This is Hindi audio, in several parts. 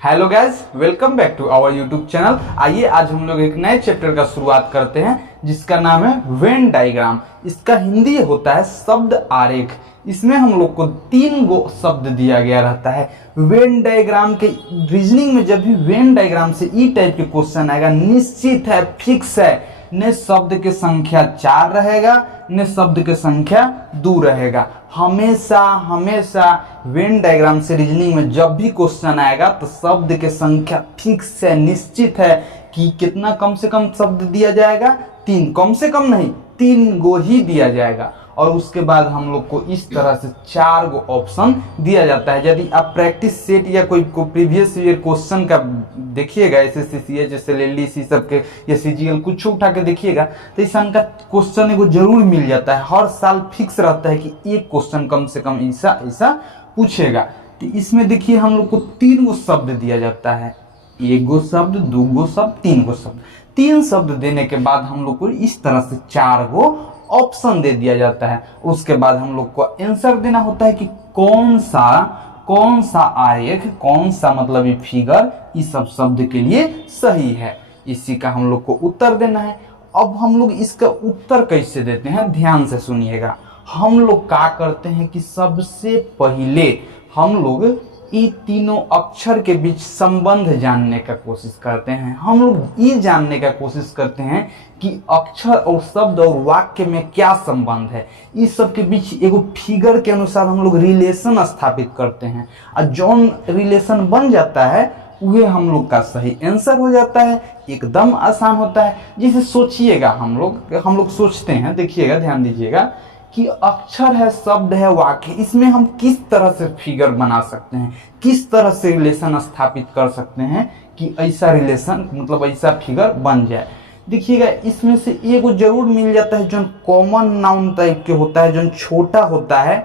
Hello guys, welcome back to our YouTube channel. आइए आज हम लोग एक नए चैप्टर का शुरुआत करते हैं जिसका नाम है वेन डायग्राम। इसका हिंदी होता है शब्द आरेख। इसमें हम लोग को 3 गो शब्द दिया गया रहता है। वेन डायग्राम के रीजनिंग में जब भी वेन डायग्राम से ई टाइप के क्वेश्चन आएगा, निश्चित है, फिक्स है, न शब्द की संख्या 4 रहेगा न शब्द की संख्या 2 रहेगा। हमेशा हमेशा वेन डायग्राम से रीजनिंग में जब भी क्वेश्चन आएगा तो शब्द की संख्या फिक्स है, निश्चित है कि कितना कम से कम शब्द दिया जाएगा, 3, कम से कम नहीं 3 गो ही दिया जाएगा। और उसके बाद हम लोग को इस तरह से 4 गो ऑप्शन दिया जाता है। यदि आप प्रैक्टिस सेट या कोई प्रीवियस ईयर क्वेश्चन का देखिएगा, SSC, SSL, LDC सब के या CGL कुछ उठा के देखिएगा तो इस का क्वेश्चन एगो जरूर मिल जाता है। हर साल फिक्स रहता है कि एक क्वेश्चन कम से कम ऐसा ऐसा पूछेगा। तो इसमें देखिए हम लोग को 3 गो शब्द दिया जाता है, 1 गो शब्द, 2 गो शब्द, 3 गो शब्द। 3 शब्द देने के बाद हम लोग को इस तरह से 4 गो ऑप्शन दे दिया जाता है। उसके बाद हम लोग को आंसर देना होता है कि कौन सा आरेख, कौन सा मतलब ये फिगर इस सब शब्द के लिए सही है, इसी का हम लोग को उत्तर देना है। अब हम लोग इसका उत्तर कैसे देते हैं, ध्यान से सुनिएगा। हम लोग क्या करते हैं कि सबसे पहले हम लोग ये तीनों अक्षर के बीच संबंध जानने का कोशिश करते हैं। हम लोग ये जानने का कोशिश करते हैं कि अक्षर और शब्द और वाक्य में क्या संबंध है। इस सब के बीच एगो फिगर के अनुसार हम लोग रिलेशन स्थापित करते हैं और जौन रिलेशन बन जाता है वह हम लोग का सही आंसर हो जाता है। एकदम आसान होता है। जिसे सोचिएगा, हम लोग सोचते हैं, देखिएगा, ध्यान दीजिएगा कि अक्षर है, शब्द है, वाक्य, इसमें हम किस तरह से फिगर बना सकते हैं, किस तरह से रिलेशन स्थापित कर सकते हैं कि ऐसा रिलेशन मतलब ऐसा फिगर बन जाए। देखिएगा, इसमें से एगो जरूर मिल जाता है जो कॉमन नाउन टाइप के होता है, जो छोटा होता है,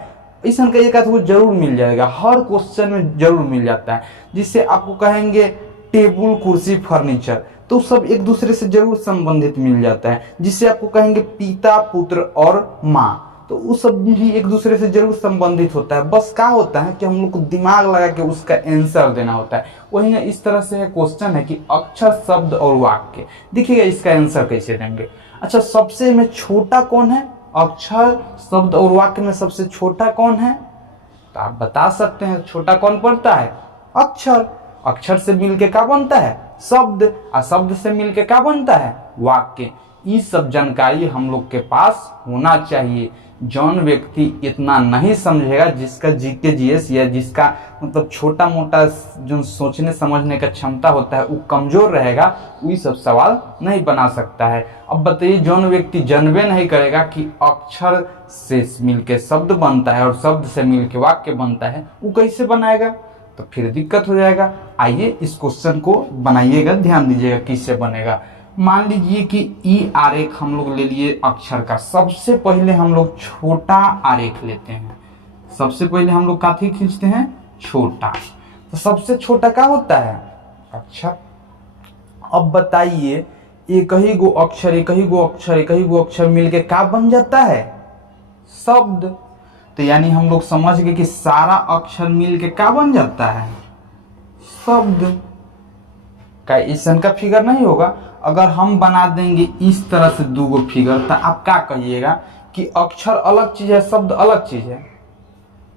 ऐसा का एक आध वो जरूर मिल जाएगा। हर क्वेश्चन में जरूर मिल जाता है। जिससे आपको कहेंगे टेबल, कुर्सी, फर्नीचर, तो सब एक दूसरे से जरूर संबंधित मिल जाता है। जिससे आपको कहेंगे पिता, पुत्र और माँ, तो उस सब भी एक दूसरे से जरूर संबंधित होता है। बस क्या होता है कि हम लोग को दिमाग लगा के उसका आंसर देना होता है। वही इस तरह से है क्वेश्चन है कि अक्षर, शब्द और वाक्य। देखिएगा इसका आंसर कैसे देंगे। अच्छा, सबसे में छोटा कौन है? अक्षर, शब्द और वाक्य में सबसे छोटा कौन है? तो आप बता सकते हैं छोटा कौन पड़ता है? अक्षर। अक्षर से मिलके क्या बनता है? शब्द। और शब्द से मिलके क्या बनता है? वाक्य। ये सब जानकारी हम लोग के पास होना चाहिए। जौन व्यक्ति इतना नहीं समझेगा, जिसका GK GS या जिसका मतलब छोटा मोटा जो सोचने समझने का क्षमता होता है वो कमजोर रहेगा, वही सब सवाल नहीं बना सकता है। अब बताइए, जौन व्यक्ति जानबे नहीं करेगा कि अक्षर से मिलके शब्द बनता है और शब्द से मिलके वाक्य बनता है, वो कैसे बनाएगा? तो फिर दिक्कत हो जाएगा। आइए इस क्वेश्चन को बनाइएगा, ध्यान दीजिएगा किससे बनेगा। मान लीजिए कि ई आरेख हम लोग ले लिए अक्षर का। सबसे पहले हम लोग छोटा आरेख लेते हैं। सबसे पहले हम लोग काफी खींचते हैं छोटा। तो सबसे छोटा क्या होता है? अक्षर। अब बताइए, एक ही गो अक्षर, एक ही गो अक्षर, एक ही गो अक्षर मिलके क्या बन जाता है? शब्द। तो यानी हम लोग समझ गए कि सारा अक्षर मिलके क्या बन जाता है? शब्द। का ईसन का फिगर नहीं होगा। अगर हम बना देंगे इस तरह से 2 गो फिगर, तो आप क्या कहिएगा कि अक्षर अलग चीज है, शब्द अलग चीज है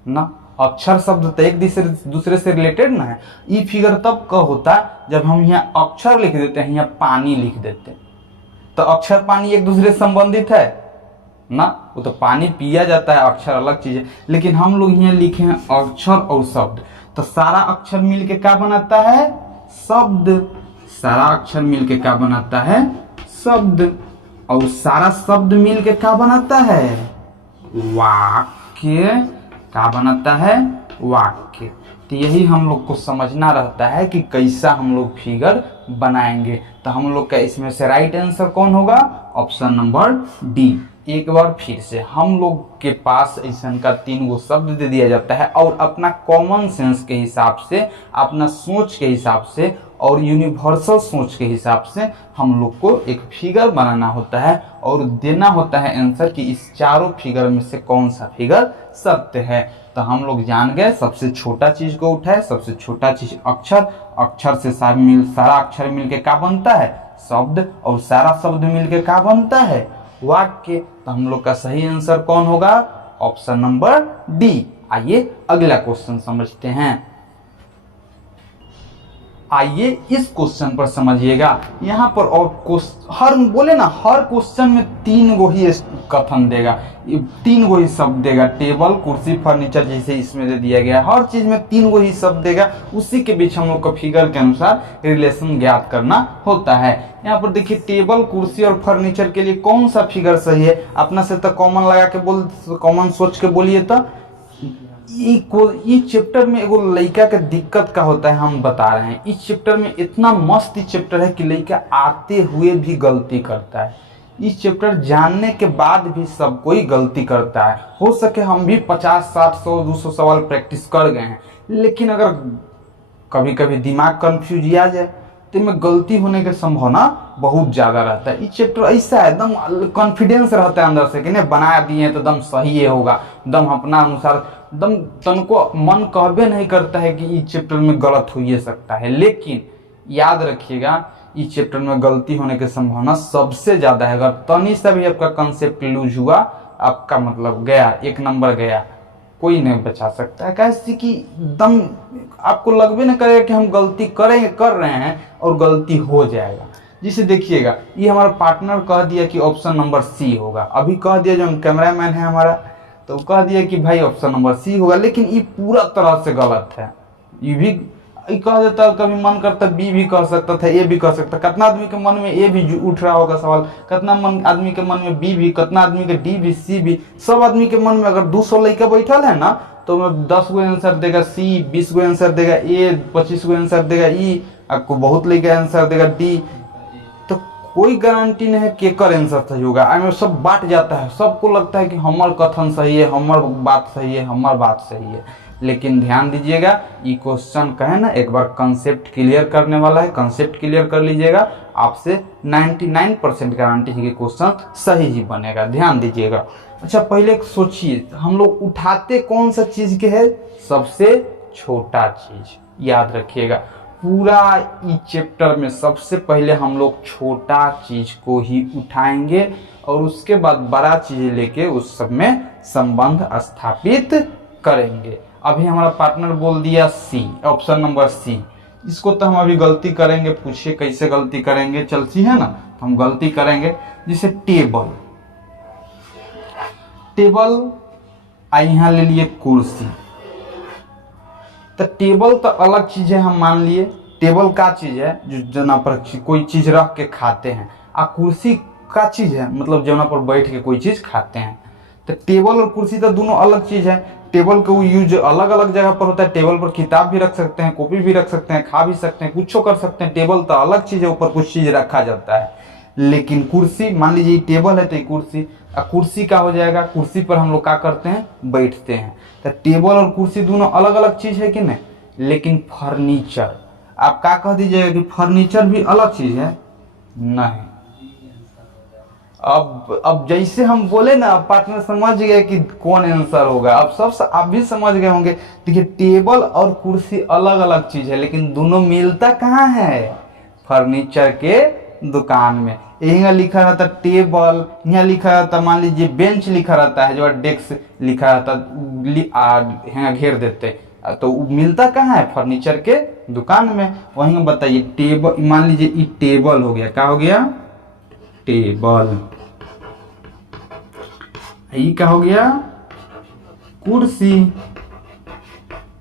ना? अक्षर शब्द तो एक दूसरे से रिलेटेड ना है। ये फिगर तब का होता है जब हम यहाँ अक्षर लिख देते हैं, यहाँ पानी लिख देते हैं। तो अक्षर पानी एक दूसरे से संबंधित है ना? वो तो पानी पिया जाता है, अक्षर अलग चीज है। लेकिन हम लोग यहाँ लिखे हैं अक्षर और शब्द, तो सारा अक्षर मिलके क्या बनाता है? शब्द। सारा अक्षर मिलके क्या बनाता है? शब्द। और सारा शब्द मिलके क्या बनाता है? वाक्य। क्या बनाता है? वाक्य। तो यही हम लोग को समझना रहता है कि कैसा हम लोग फिगर बनाएंगे। तो हम लोग का इसमें से राइट आंसर कौन होगा? Option number D. एक बार फिर से हम लोग के पास ऐसा का 3 गो शब्द दे दिया जाता है और अपना कॉमन सेंस के हिसाब से, अपना सोच के हिसाब से और यूनिवर्सल सोच के हिसाब से हम लोग को एक फिगर बनाना होता है और देना होता है आंसर कि इस चारों फिगर में से कौन सा फिगर सत्य है। तो हम लोग जान गए, सबसे छोटा चीज को उठाए, सबसे छोटा चीज अक्षर, अक्षर से सारा अक्षर मिलके क्या बनता है, शब्द, और सारा शब्द मिलके क्या बनता है, वाक्य। तो हम लोग का सही आंसर कौन होगा, ऑप्शन नंबर डी। आइए अगला क्वेश्चन समझते हैं। आइए इस क्वेश्चन पर समझिएगा। यहाँ पर और हर बोले ना, हर क्वेश्चन में 3 गो ही कथन देगा, 3 गो ही शब्द देगा। टेबल, कुर्सी, फर्नीचर जैसे इसमें दे दिया गया, हर चीज में 3 गो ही शब्द देगा। उसी के बीच हम लोग को फिगर के अनुसार रिलेशन ज्ञात करना होता है। यहाँ पर देखिए टेबल, कुर्सी और फर्नीचर के लिए कौन सा फिगर सही है, अपना से तो कॉमन लगा के कॉमन सोच के बोलिए। तो इस चैप्टर में एगो लड़का के दिक्कत का होता है, हम बता रहे हैं। इस चैप्टर में इतना मस्त चैप्टर है कि लड़का आते हुए भी गलती करता है। इस चैप्टर जानने के बाद भी सब कोई गलती करता है। हो सके हम भी 50, 60, 100, 200 सवाल प्रैक्टिस कर गए हैं, लेकिन अगर कभी कभी दिमाग कंफ्यूज आ जाए तो में गलती होने की संभावना बहुत ज्यादा रहता है। ये चैप्टर ऐसा है, एकदम कॉन्फिडेंस रहता है अंदर से कि नहीं बना दिए तो दम सही होगा, दम अपना अनुसार, दम तन को मन कहबे नहीं करता है कि इस चैप्टर में गलत हो ये सकता है। लेकिन याद रखिएगा, इस चैप्टर में गलती होने की संभावना सबसे ज्यादा है। अगर तनी सा भी आपका कंसेप्ट लूज हुआ, आपका मतलब गया, 1 नंबर गया, कोई नहीं बचा सकता है। कैसे कि दम आपको लगबे न करेगा कि हम गलती कर रहे हैं और गलती हो जाएगा। जिसे देखिएगा, ये हमारा पार्टनर कह दिया कि ऑप्शन नंबर सी होगा। अभी कह दिया जो कैमरामैन है हमारा, तो कह दिया कि भाई ऑप्शन नंबर सी होगा, लेकिन ये पूरा तरह से गलत है। ये भी कह देता, कभी मन करता बी भी कह सकता था, ए भी कह सकता। कितना आदमी के मन में ए भी उठ रहा होगा सवाल, कितना आदमी के मन में बी भी, कितना आदमी के डी भी, सी भी। सब आदमी के मन में अगर 200 लड़का बैठल है ना, तो मैं 10 गो आंसर देगा सी, 20 गो आंसर देगा ए, 25 गो आंसर देगा ई, आपको बहुत लड़का आंसर देगा डी। तो कोई गारंटी नहीं है केकर आंसर सही होगा। आगे सब बांट जाता है, सबको लगता है कि हमार कथन सही है, हमार बात सही है, हमार बात सही है। लेकिन ध्यान दीजिएगा, ये क्वेश्चन कहे ना एक बार कंसेप्ट क्लियर करने वाला है। कंसेप्ट क्लियर कर लीजिएगा, आपसे 99% गारंटी है कि क्वेश्चन सही ही बनेगा। ध्यान दीजिएगा। अच्छा, पहले सोचिए, हम लोग उठाते कौन सा चीज के है, सबसे छोटा चीज। याद रखिएगा, पूरा इस चैप्टर में सबसे पहले हम लोग छोटा चीज को ही उठाएंगे और उसके बाद बड़ा चीज लेके उस सब में संबंध स्थापित करेंगे। अभी हमारा पार्टनर बोल दिया सी, ऑप्शन नंबर सी। इसको तो हम अभी गलती करेंगे, पूछिए कैसे गलती करेंगे। चल सी है ना, तो हम गलती करेंगे। जैसे टेबल, टेबल यहाँ ले लिए कुर्सी, तो टेबल तो अलग चीज है। हम मान लिए टेबल का चीज है जो जना पर कोई चीज रख के खाते हैं, आ कुर्सी का चीज है मतलब जना पर बैठ के कोई चीज खाते हैं। तो टेबल और कुर्सी तो दोनों अलग चीज है। टेबल का यूज अलग अलग जगह पर होता है। टेबल पर किताब भी रख सकते हैं, कॉपी भी रख सकते हैं, खा भी सकते हैं, कुछ कर सकते हैं। टेबल तो अलग चीज है, ऊपर कुछ चीज रखा जाता है। लेकिन कुर्सी, मान लीजिए टेबल है तो कुर्सी, कुर्सी का हो जाएगा, कुर्सी पर हम लोग क्या करते हैं, बैठते हैं। तो टेबल और कुर्सी दोनों अलग अलग चीज है कि नहीं। लेकिन फर्नीचर, आप क्या कह दीजिएगा कि फर्नीचर भी अलग चीज है? नहीं। अब जैसे हम बोले ना, पार्टनर समझ गए कि कौन आंसर होगा। अब सब आप भी समझ गए होंगे। देखिए, टेबल और कुर्सी अलग अलग चीज है, लेकिन दोनों मिलता कहाँ है, फर्नीचर के दुकान में। यहाँ लिखा रहता टेबल, यहाँ लिखा रहता मान लीजिए बेंच लिखा रहता है, जो डेस्क लिखा रहता यहाँ घेर देते, तो मिलता कहाँ है, फर्नीचर के दुकान में। वहीं बताइए, टेबल मान लीजिए ये टेबल हो गया, क्या हो गया, टेबल। ये क्या हो गया, कुर्सी।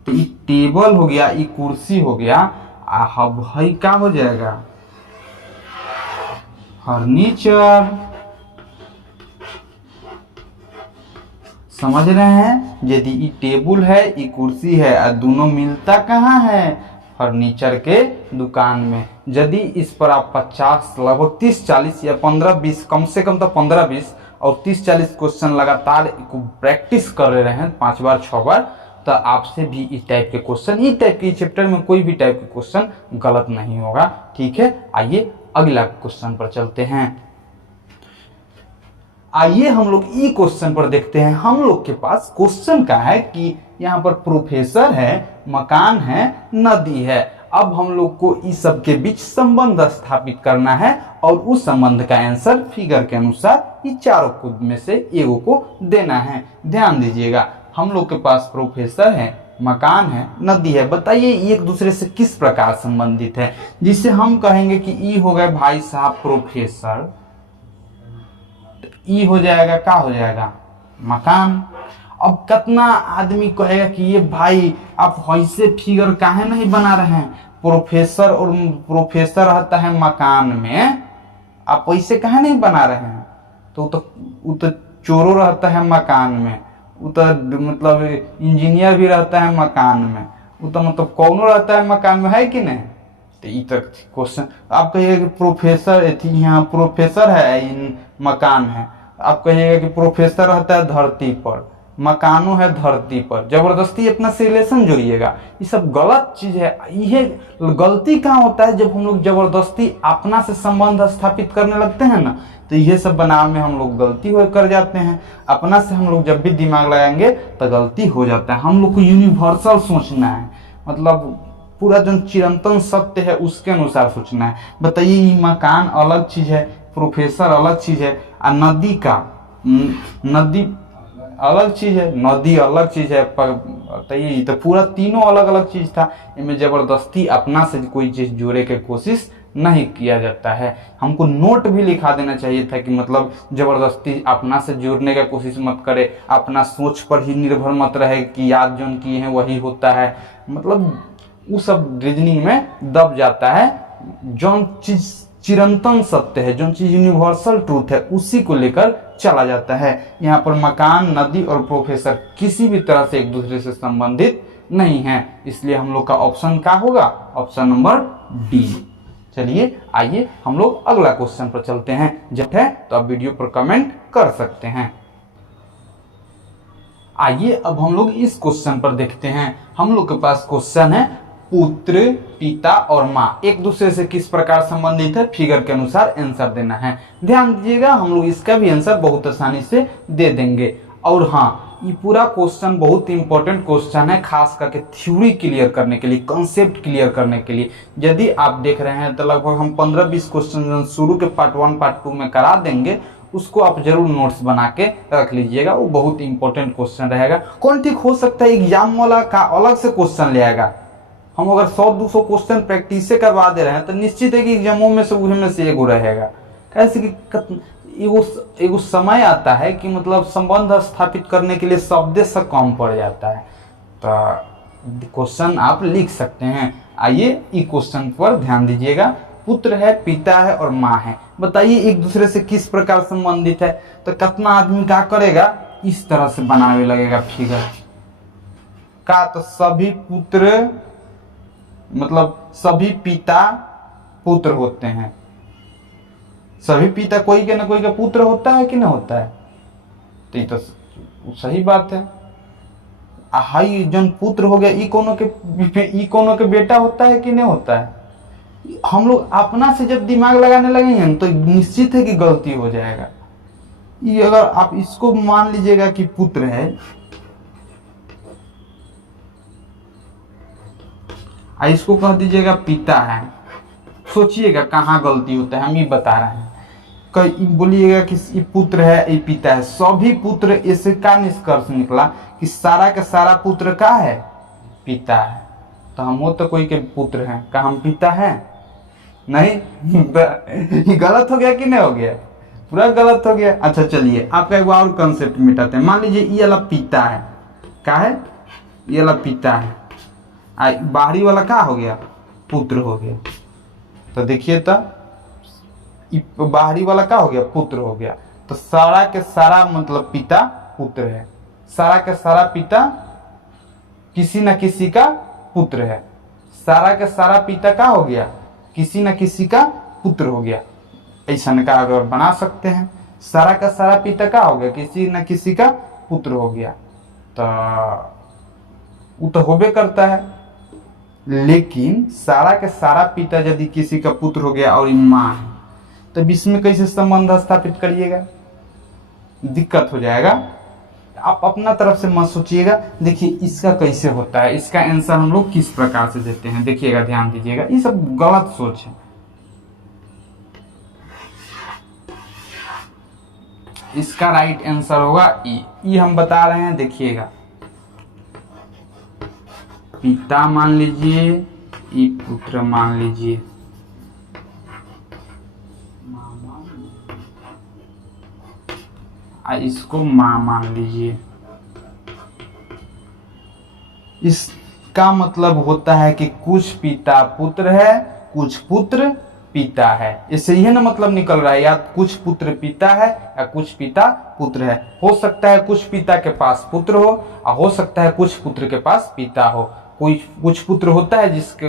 तो ये टेबल हो गया, ये कुर्सी हो गया। अब है क्या हो जाएगा, फर्नीचर। समझ रहे हैं। यदि ये टेबल है, ये कुर्सी है, और दोनों मिलता कहाँ है, फर्नीचर के दुकान में। यदि इस पर आप 50, लगभग 30, 40 या 15, 20, कम से कम तो 15, 20 और 30-40 क्वेश्चन लगातार प्रैक्टिस कर रहे हैं 5 बार 6 बार, तो आपसे भी इस टाइप के क्वेश्चन, इस टाइप के चैप्टर में कोई भी टाइप के क्वेश्चन गलत नहीं होगा। ठीक है, आइए अगला क्वेश्चन पर चलते हैं। आइए हम लोग ई क्वेश्चन पर देखते हैं। हम लोग के पास क्वेश्चन का है कि यहाँ पर प्रोफेसर है, मकान है, नदी है। अब हम लोग को इस सब के बीच संबंध स्थापित करना है और उस संबंध का आंसर फिगर के अनुसार ये चारों को में से एगो को देना है। ध्यान दीजिएगा, हम लोग के पास प्रोफेसर है, मकान है, नदी है। बताइए एक दूसरे से किस प्रकार संबंधित है, जिससे हम कहेंगे कि ई हो गए भाई साहब प्रोफेसर, ई हो जाएगा, क्या हो जाएगा, मकान। अब कितना आदमी कहेगा कि ये भाई आप ऐसे फिगर काहे नहीं बना रहे हैं, प्रोफेसर और प्रोफेसर रहता है मकान में, आप ऐसे काहे नहीं बना रहे हैं। तो वो तो चोरों रहता है मकान में, वो तो मतलब इंजीनियर भी रहता है मकान में, वो तो मतलब कौन रहता है मकान में, है कि नहीं। तो ये तक क्वेश्चन आप कहिएगा कि प्रोफेसर थी, यहाँ प्रोफेसर है, इन मकान है। आप कहिएगा कि प्रोफेसर रहता है धरती पर, मकानों है धरती पर, जबरदस्ती अपना से रिलेशन जोड़िएगा, ये सब गलत चीज है। ये गलती कहाँ होता है, जब हम लोग जबरदस्ती अपना से संबंध स्थापित करने लगते हैं ना, तो ये सब बनाव में हम लोग गलती हो कर जाते हैं। अपना से हम लोग जब भी दिमाग लगाएंगे तो गलती हो जाता है। हम लोग को यूनिवर्सल सोचना है, मतलब पूरा जो चिरंतन सत्य है उसके अनुसार सोचना है। बताइए ये मकान अलग चीज है, प्रोफेसर अलग चीज है, और नदी का नदी अलग चीज है, नदी अलग चीज है। बताइए तो पूरा तीनों अलग अलग चीज था, इनमें जबरदस्ती अपना से कोई चीज जोड़े के कोशिश नहीं किया जाता है। हमको नोट भी लिखा देना चाहिए था कि मतलब जबरदस्ती अपना से जोड़ने का कोशिश मत करे, अपना सोच पर ही निर्भर मत रहे कि याद जो किए हैं वही होता है, मतलब वो सब रीजनिंग में दब जाता है। जो चीज चिरंतन सत्य है, जो चीज यूनिवर्सल ट्रूथ है, उसी को लेकर चला जाता है। यहाँ पर मकान, नदी और प्रोफेसर किसी भी तरह से एक दूसरे से संबंधित नहीं है, इसलिए हम लोग का ऑप्शन क्या होगा, ऑप्शन नंबर डी। चलिए आइए हम लोग अगला क्वेश्चन पर चलते हैं। जब है तो आप वीडियो पर कमेंट कर सकते हैं। आइए अब हम लोग इस क्वेश्चन पर देखते हैं। हम लोग के पास क्वेश्चन है पुत्र, पिता और माँ एक दूसरे से किस प्रकार संबंधित है, फिगर के अनुसार आंसर देना है। ध्यान दीजिएगा, हम लोग इसका भी आंसर बहुत आसानी से दे देंगे। और हाँ, ये पूरा क्वेश्चन बहुत इंपॉर्टेंट क्वेश्चन है, खास करके थ्योरी क्लियर करने के लिए, कंसेप्ट क्लियर करने के लिए। यदि आप देख रहे हैं तो लगभग हम 15-20 क्वेश्चन शुरू के पार्ट 1 पार्ट 2 में करा देंगे, उसको आप जरूर नोट्स बना के रख लीजिएगा, वो बहुत इंपॉर्टेंट क्वेश्चन रहेगा। कौन ठीक हो सकता है एग्जाम वाला का अलग से क्वेश्चन ले आएगा। हम अगर 100-200 क्वेश्चन प्रैक्टिस से करवा दे रहे हैं तो निश्चित है कि एग्जामों में से उनमें से एगो रहेगा। कैसे कि एगो समय आता है कि मतलब संबंध स्थापित करने के लिए शब्द से कम पड़ जाता है, तो क्वेश्चन आप लिख सकते हैं। आइए इस क्वेश्चन पर ध्यान दीजिएगा। पुत्र है, पिता है और माँ है। बताइए एक दूसरे से किस प्रकार संबंधित है। तो कितना आदमी क्या करेगा, इस तरह से बनाने लगेगा फिगर का। तो सभी पुत्र मतलब सभी पिता पुत्र होते हैं, सभी पिता कोई के ना कोई का पुत्र होता है कि ना होता है, तो ये तो सही बात है। हाई जन पुत्र हो गया, ई कोनो के बेटा होता है कि नहीं होता है। हम लोग अपना से जब दिमाग लगाने लगेंगे तो निश्चित है कि गलती हो जाएगा। ये अगर आप इसको मान लीजिएगा कि पुत्र है, इसको कह दीजिएगा पिता है, सोचिएगा कहाँ गलती होता है, हम ये बता रहे हैं। कहीं बोलिएगा कि ये पुत्र है, ये पिता है, सभी पुत्र, इससे का निष्कर्ष निकला कि सारा का सारा पुत्र का है, पिता है। तो हम वो तो कोई के पुत्र हैं, का हम पिता हैं नहीं। ये गलत हो गया कि नहीं हो गया, पूरा गलत हो गया। अच्छा चलिए आपका एक और कंसेप्ट मिटाते हैं। मान लीजिए ये वाला पिता है, क्या है, ये वाला पिता है, बाहरी वाला क्या हो गया, पुत्र हो गया। तो देखिए तो बाहरी वाला क्या हो गया, पुत्र हो गया। तो सारा के सारा मतलब पिता पुत्र है, सारा के सारा पिता किसी न किसी का पुत्र है, सारा के सारा पिता का हो गया, किसी न किसी का पुत्र हो गया। ऐसा का अगर बना सकते हैं सारा का सारा पिता का हो गया, किसी न किसी का पुत्र हो गया, तो वो तो होबे करता है। लेकिन सारा के सारा पिता यदि किसी का पुत्र हो गया और माँ है, तब इसमें कैसे संबंध स्थापित करिएगा, दिक्कत हो जाएगा। आप अपना तरफ से मत सोचिएगा। देखिए इसका कैसे होता है, इसका आंसर हम लोग किस प्रकार से देते हैं, देखिएगा, ध्यान दीजिएगा, ये सब गलत सोच है। इसका राइट आंसर होगा ई हम बता रहे हैं। देखिएगा, पिता मान लीजिए, ई पुत्र मान लीजिए, इसको मां मान लीजिए। इसका मतलब होता है कि कुछ पिता पुत्र है, कुछ पुत्र पिता है। इससे यह ना मतलब निकल रहा है, या कुछ पुत्र पिता है या कुछ पिता पुत्र है। हो सकता है कुछ पिता के पास पुत्र हो, और हो सकता है कुछ पुत्र के पास पिता हो। कोई कुछ पुत्र होता है जिसके,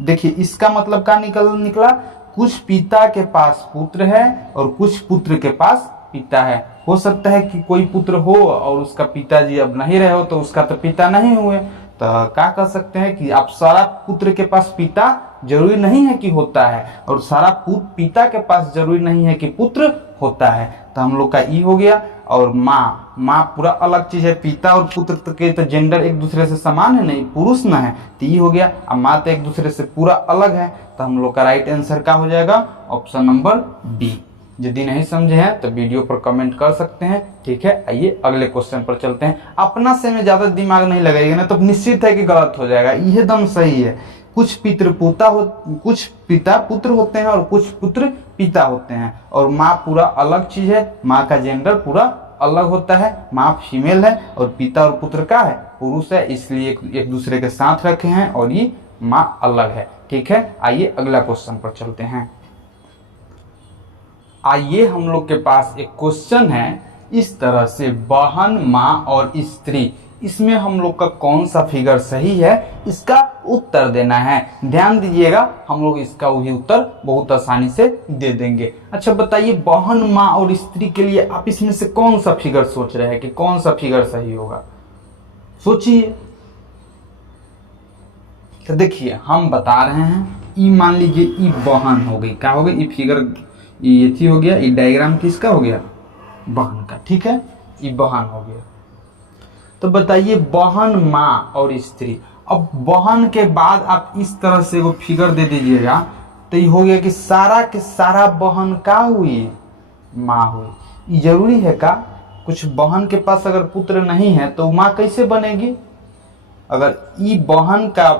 देखिए इसका मतलब क्या निकला, कुछ पिता के पास पुत्र है और कुछ पुत्र के पास पिता है। हो सकता है कि कोई पुत्र हो और उसका पिताजी अब नहीं रहे हो, तो उसका तो पिता नहीं हुए। तो क्या कर सकते हैं कि आप सारा पुत्र के पास पिता जरूरी नहीं है कि होता है, और सारा पिता के पास जरूरी नहीं है कि पुत्र होता है। तो हम लोग का ई हो गया। और माँ पूरा अलग चीज है। पिता और पुत्र के तो जेंडर एक दूसरे से समान है, नहीं पुरुष न है, तो ई हो गया। अब माँ तो एक दूसरे से पूरा अलग है। तो हम लोग का राइट आंसर क्या हो जाएगा, ऑप्शन नंबर बी। यदि नहीं समझे हैं तो वीडियो पर कमेंट कर सकते हैं, ठीक है। आइए अगले क्वेश्चन पर चलते हैं। अपना से में ज्यादा दिमाग नहीं लगाइएगा ना, तो निश्चित है कि गलत हो जाएगा। यह दम सही है। कुछ कुछ पिता पुत्र होते हैं और कुछ पुत्र पिता होते हैं, और माँ पूरा अलग चीज है। माँ का जेंडर पूरा अलग होता है। माँ फीमेल है और पिता और पुत्र का है, पुरुष है, इसलिए एक दूसरे के साथ रखे हैं, और ये माँ अलग है, ठीक है। आइए अगला क्वेश्चन पर चलते हैं। आइए हम लोग के पास एक क्वेश्चन है इस तरह से, बहन, माँ और स्त्री, इसमें हम लोग का कौन सा फिगर सही है, इसका उत्तर देना है। ध्यान दीजिएगा, हम लोग इसका वही उत्तर बहुत आसानी से दे देंगे। अच्छा बताइए, बहन, माँ और स्त्री के लिए आप इसमें से कौन सा फिगर सोच रहे हैं कि कौन सा फिगर सही होगा, सोचिए। तो देखिए हम बता रहे हैं, ई मान लीजिए ई बहन हो गई, क्या हो गई, ई फिगर, ये थी हो गया, ये डायग्राम किसका हो गया, बहन का, ठीक है। ये बहन हो गया। तो बताइए बहन, माँ और स्त्री। अब बहन के बाद आप इस तरह से वो फिगर दे दीजिएगा, तो ये हो गया कि सारा के सारा बहन का हुई, माँ हुई। ये जरूरी है का, कुछ बहन के पास अगर पुत्र नहीं है तो माँ कैसे बनेगी। अगर ई बहन का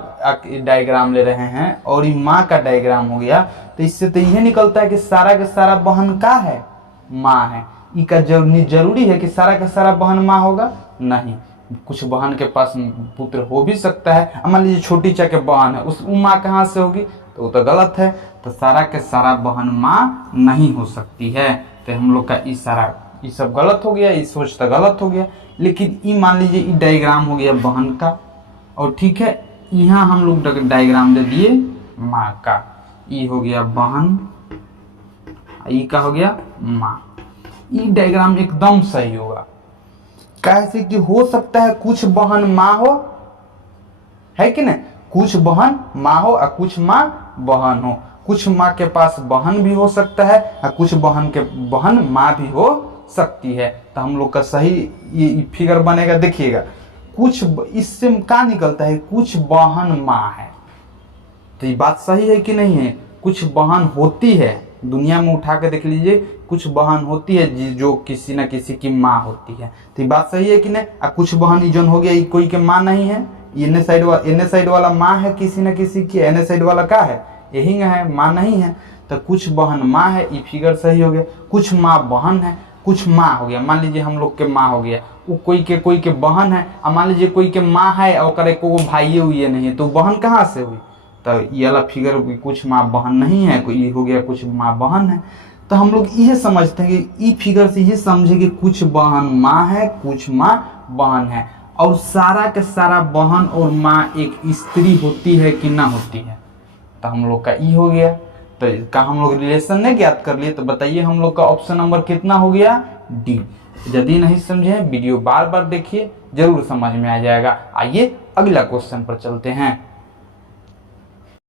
डायग्राम ले रहे हैं और ई माँ का डायग्राम हो गया, तो इससे तो यह निकलता है कि सारा का सारा बहन का है, माँ है। ई का जरूरी है कि सारा का सारा बहन माँ होगा, नहीं। कुछ बहन के पास पुत्र हो भी सकता है। मान लीजिए छोटी चा के बहन है, उस माँ कहाँ से होगी, तो वो तो गलत है। तो सारा के सारा बहन माँ नहीं हो सकती है। तो हम लोग का ई सारा, ये सब गलत हो गया, ये सोच तो गलत हो गया। लेकिन ई मान लीजिए ई डायग्राम हो गया बहन का, और ठीक है, यहाँ हम लोग डायग्राम दे दिए माँ का। ई हो गया बहन, ई का हो गया माँ। ई डायग्राम एकदम सही होगा। कैसे कि हो सकता है कुछ बहन माँ हो, है कि नहीं, कुछ बहन माँ हो और कुछ माँ बहन हो। कुछ माँ के पास बहन भी हो सकता है और कुछ बहन माँ भी हो सकती है। तो हम लोग का सही ये फिगर बनेगा। देखिएगा, कुछ इससे क्या निकलता है, कुछ बहन माँ है। तो ये बात सही है कि नहीं है, कुछ बहन होती है, दुनिया में उठा के देख लीजिए, कुछ बहन होती है जो किसी न किसी की माँ होती है। तो ये बात सही है कि नहीं। और कुछ बहन जो हो गया, ये कोई के माँ नहीं है, एने साइड वाला माँ है किसी न किसी की, एने साइड वाला क्या है, यही है, माँ नहीं है। तो कुछ बहन माँ है, ये फिगर सही हो गया। कुछ माँ बहन है, कुछ माँ हो गया। मान लीजिए हम लोग के माँ हो गया, वो कोई के बहन है। और मान लीजिए कोई के माँ है और एको भाई हुई नहीं है, तो बहन कहाँ से हुई। तो ये वाला फिगर कुछ माँ बहन नहीं है, कोई हो गया कुछ माँ बहन है। तो हम लोग ये समझते हैं कि ई फिगर से ये समझे कि कुछ बहन माँ है, कुछ माँ बहन है, और सारा के सारा बहन और माँ एक स्त्री होती है कि ना होती है। तो हम लोग का ई हो गया। तो इसका हम लोग रिलेशन ने ज्ञात कर लिए। तो बताइए हम लोग का ऑप्शन नंबर कितना हो गया, डी। यदि नहीं समझे वीडियो बार बार देखिए, जरूर समझ में आ जाएगा। आइए अगला क्वेश्चन पर चलते हैं।